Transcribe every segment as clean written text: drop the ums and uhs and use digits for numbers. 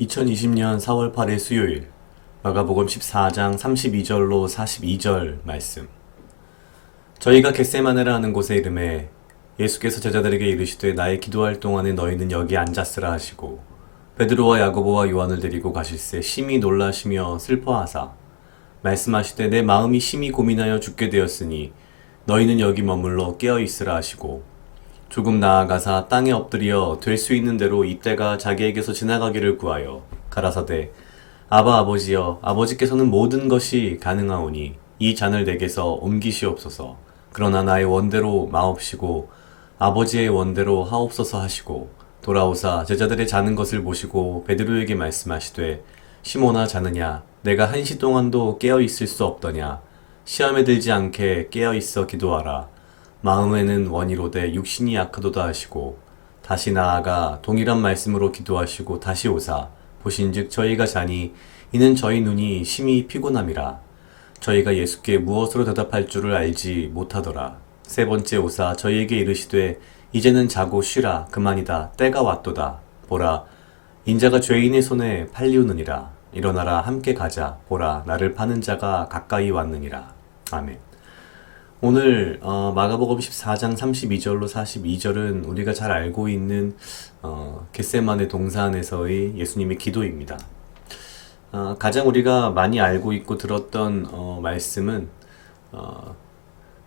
2020년 4월 8일 수요일 마가복음 14장 32절로 42절 말씀. 저희가 겟세마네라 하는 곳에 이르매 예수께서 제자들에게 이르시되 나의 기도할 동안에 너희는 여기 앉았으라 하시고 베드로와 야고보와 요한을 데리고 가실새 심히 놀라시며 슬퍼하사 말씀하시되 내 마음이 심히 고민하여 죽게 되었으니 너희는 여기 머물러 깨어 있으라 하시고 조금 나아가사 땅에 엎드려 될 수 있는 대로 이때가 자기에게서 지나가기를 구하여 가라사대 아바 아버지여 아버지께서는 모든 것이 가능하오니 이 잔을 내게서 옮기시옵소서. 그러나 나의 원대로 마옵시고 아버지의 원대로 하옵소서 하시고 돌아오사 제자들의 자는 것을 보시고 베드로에게 말씀하시되 시몬아 자느냐 내가 1시 동안도 깨어 있을 수 없더냐 시험에 들지 않게 깨어 있어 기도하라. 마음에는 원이로되 육신이 약하도다 하시고 다시 나아가 동일한 말씀으로 기도하시고 다시 오사 보신즉 저희가 자니 이는 저희 눈이 심히 피곤함이라. 저희가 예수께 무엇으로 대답할 줄을 알지 못하더라. 세 번째 오사 저희에게 이르시되 이제는 자고 쉬라 그만이다 때가 왔도다. 보라 인자가 죄인의 손에 팔리우느니라. 일어나라 함께 가자. 보라 나를 파는 자가 가까이 왔느니라. 아멘. 오늘 마가복음 14장 32절로 42절은 우리가 잘 알고 있는 겟세마네 동산에서의 예수님의 기도입니다. 가장 우리가 많이 알고 있고 들었던 말씀은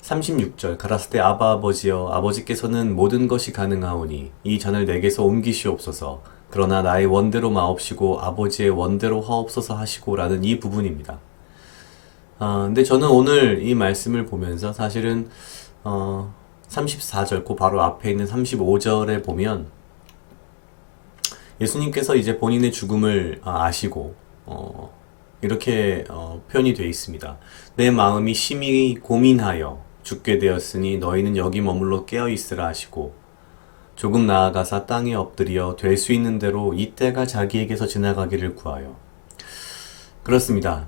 36절 가라사대 아바 아버지여 아버지께서는 모든 것이 가능하오니 이 잔을 내게서 옮기시옵소서. 그러나 나의 원대로 마옵시고 아버지의 원대로 하옵소서 하시고 라는 이 부분입니다. 근데 저는 오늘 이 말씀을 보면서 사실은 34절 그 바로 앞에 있는 35절에 보면 예수님께서 이제 본인의 죽음을 아시고 이렇게 표현이 되어 있습니다. 내 마음이 심히 고민하여 죽게 되었으니 너희는 여기 머물러 깨어 있으라 하시고 조금 나아가사 땅에 엎드려 될 수 있는 대로 이때가 자기에게서 지나가기를 구하여. 그렇습니다.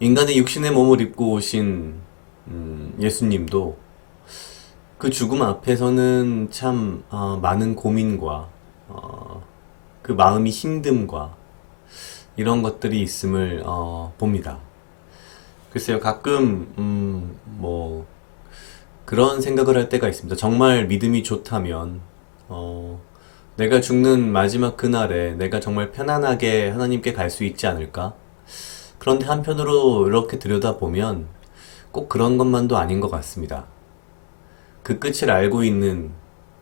인간의 육신의 몸을 입고 오신 예수님도 그 죽음 앞에서는 참 많은 고민과 그 마음이 힘듦과 이런 것들이 있음을 봅니다. 글쎄요, 가끔 뭐 그런 생각을 할 때가 있습니다. 정말 믿음이 좋다면 내가 죽는 마지막 그날에 내가 정말 편안하게 하나님께 갈 수 있지 않을까? 그런데 한편으로 이렇게 들여다보면 꼭 그런 것만도 아닌 것 같습니다. 그 끝을 알고 있는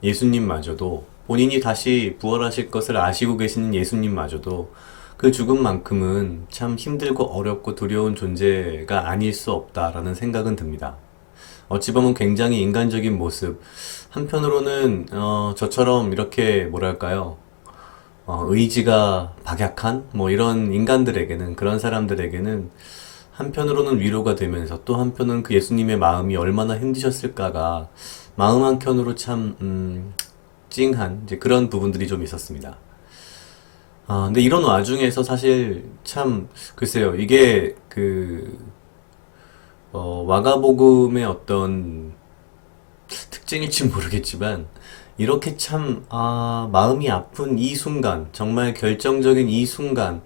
예수님마저도 본인이 다시 부활하실 것을 아시고 계시는 예수님마저도 그 죽음만큼은 참 힘들고 어렵고 두려운 존재가 아닐 수 없다라는 생각은 듭니다. 어찌 보면 굉장히 인간적인 모습, 한편으로는 저처럼 이렇게 뭐랄까요, 의지가 박약한 뭐 이런 인간들에게는, 그런 사람들에게는 한편으로는 위로가 되면서 또 한편은 그 예수님의 마음이 얼마나 힘드셨을까가 마음 한켠으로 참 찡한 이제 그런 부분들이 좀 있었습니다. 근데 이런 와중에서 사실 참 글쎄요, 이게 그 마가복음의 어떤 특징일지 모르겠지만 이렇게 참 마음이 아픈 이 순간, 정말 결정적인 이 순간,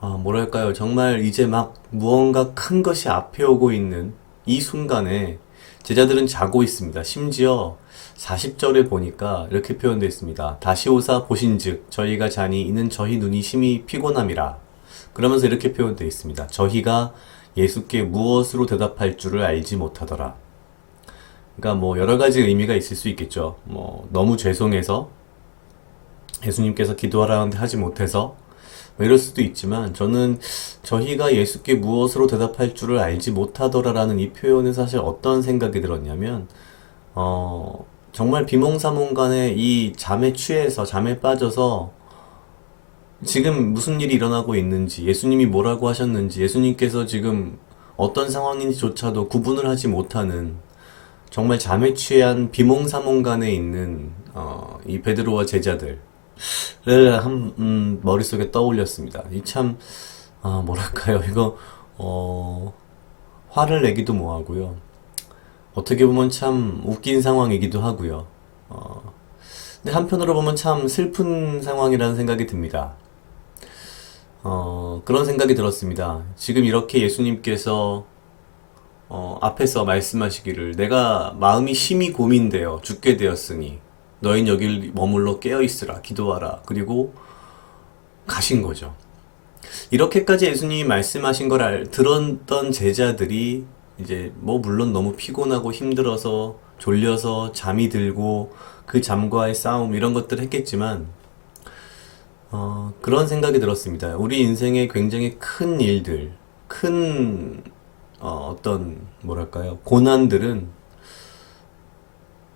뭐랄까요, 정말 이제 막 무언가 큰 것이 앞에 오고 있는 이 순간에 제자들은 자고 있습니다. 심지어 40절에 보니까 이렇게 표현되어 있습니다. 다시 오사 보신즉 저희가 자니 이는 저희 눈이 심히 피곤함이라. 그러면서 이렇게 표현되어 있습니다. 저희가 예수께 무엇으로 대답할 줄을 알지 못하더라. 그러니까 뭐 여러 가지 의미가 있을 수 있겠죠. 뭐 너무 죄송해서 예수님께서 기도하라는데 하지 못해서 뭐 이럴 수도 있지만, 저는 저희가 예수께 무엇으로 대답할 줄을 알지 못하더라라는 이 표현에 사실 어떤 생각이 들었냐면 정말 비몽사몽간에 이 잠에 취해서 잠에 빠져서 지금 무슨 일이 일어나고 있는지, 예수님이 뭐라고 하셨는지, 예수님께서 지금 어떤 상황인지조차도 구분을 하지 못하는 정말 잠에 취한 비몽사몽간에 있는 이 베드로와 제자들을 머릿속에 떠올렸습니다. 이 참 뭐랄까요, 이거 화를 내기도 뭐하고요. 어떻게 보면 참 웃긴 상황이기도 하고요. 근데 한편으로 보면 참 슬픈 상황이라는 생각이 듭니다. 그런 생각이 들었습니다. 지금 이렇게 예수님께서 앞에서 말씀하시기를 내가 마음이 심히 고민되어 죽게 되었으니 너희는 여길 머물러 깨어있으라 기도하라 그리고 가신 거죠. 이렇게까지 예수님이 말씀하신 걸 들었던 제자들이 이제 뭐 물론 너무 피곤하고 힘들어서 졸려서 잠이 들고 그 잠과의 싸움 이런 것들을 했겠지만 그런 생각이 들었습니다. 우리 인생에 굉장히 큰 일들, 큰 어떤 뭐랄까요 고난들은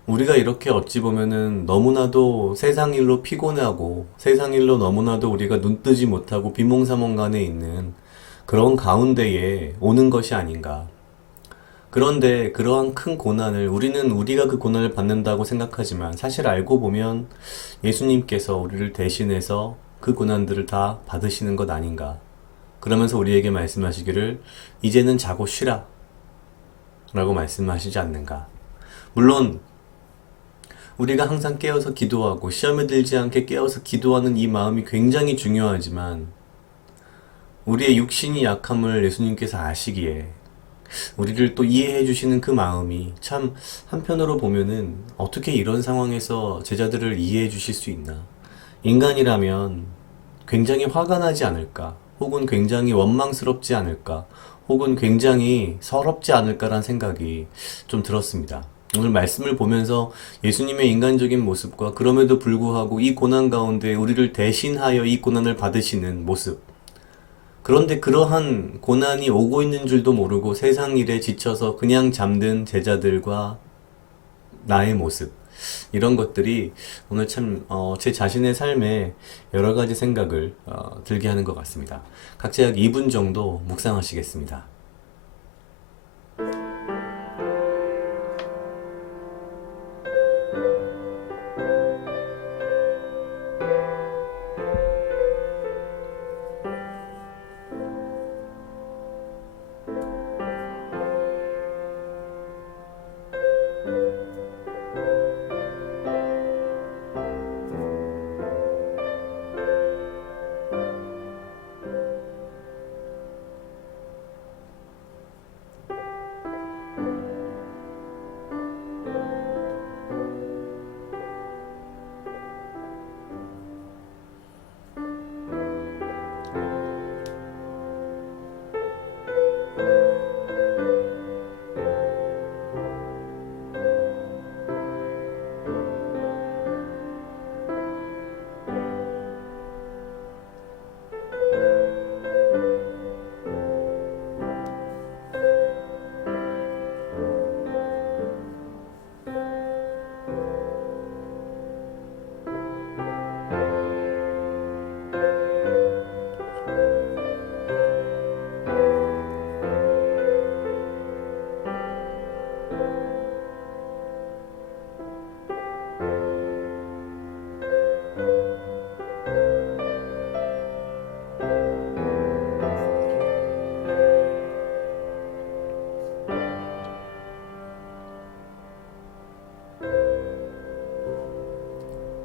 우리가 이렇게 어찌 보면은 너무나도 세상 일로 피곤하고 세상 일로 너무나도 우리가 눈뜨지 못하고 비몽사몽간에 있는 그런 가운데에 오는 것이 아닌가. 그런데 그러한 큰 고난을 우리는 우리가 그 고난을 받는다고 생각하지만 사실 알고 보면 예수님께서 우리를 대신해서 그 고난들을 다 받으시는 것 아닌가. 그러면서 우리에게 말씀하시기를 이제는 자고 쉬라 라고 말씀하시지 않는가. 물론 우리가 항상 깨어서 기도하고 시험에 들지 않게 깨어서 기도하는 이 마음이 굉장히 중요하지만 우리의 육신이 약함을 예수님께서 아시기에 우리를 또 이해해 주시는 그 마음이 참 한편으로 보면은 어떻게 이런 상황에서 제자들을 이해해 주실 수 있나. 인간이라면 굉장히 화가 나지 않을까, 혹은 굉장히 원망스럽지 않을까, 혹은 굉장히 서럽지 않을까라는 생각이 좀 들었습니다. 오늘 말씀을 보면서 예수님의 인간적인 모습과 그럼에도 불구하고 이 고난 가운데 우리를 대신하여 이 고난을 받으시는 모습, 그런데 그러한 고난이 오고 있는 줄도 모르고 세상 일에 지쳐서 그냥 잠든 제자들과 나의 모습, 이런 것들이 오늘 참 제 자신의 삶에 여러 가지 생각을 들게 하는 것 같습니다. 각자 약 2분 정도 묵상하시겠습니다.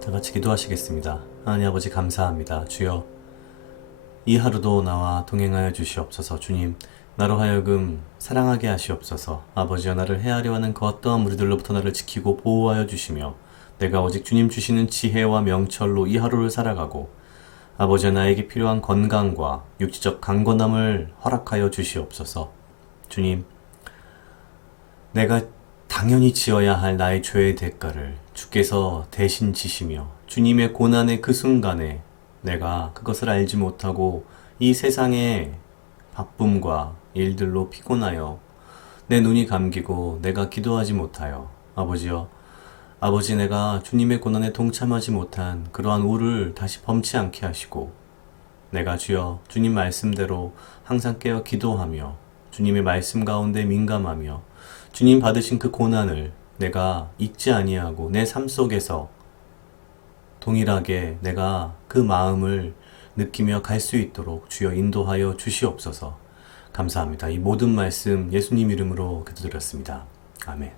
다 같이 기도하시겠습니다. 하나님 아버지 감사합니다. 주여, 이 하루도 나와 동행하여 주시옵소서. 주님, 나로 하여금 사랑하게 하시옵소서. 아버지여, 나를 헤아려 하는 그 어떠한 무리들로부터 나를 지키고 보호하여 주시며 내가 오직 주님 주시는 지혜와 명철로 이 하루를 살아가고 아버지여, 나에게 필요한 건강과 육체적 강건함을 허락하여 주시옵소서. 주님, 내가 당연히 지어야 할 나의 죄의 대가를 주께서 대신 지시며 주님의 고난의 그 순간에 내가 그것을 알지 못하고 이 세상의 바쁨과 일들로 피곤하여 내 눈이 감기고 내가 기도하지 못하여 아버지여, 아버지, 내가 주님의 고난에 동참하지 못한 그러한 우를 다시 범치 않게 하시고 내가 주여 주님 말씀대로 항상 깨어 기도하며 주님의 말씀 가운데 민감하며 주님 받으신 그 고난을 내가 잊지 아니하고 내 삶 속에서 동일하게 내가 그 마음을 느끼며 갈 수 있도록 주여 인도하여 주시옵소서. 감사합니다. 이 모든 말씀 예수님 이름으로 기도드렸습니다. 아멘.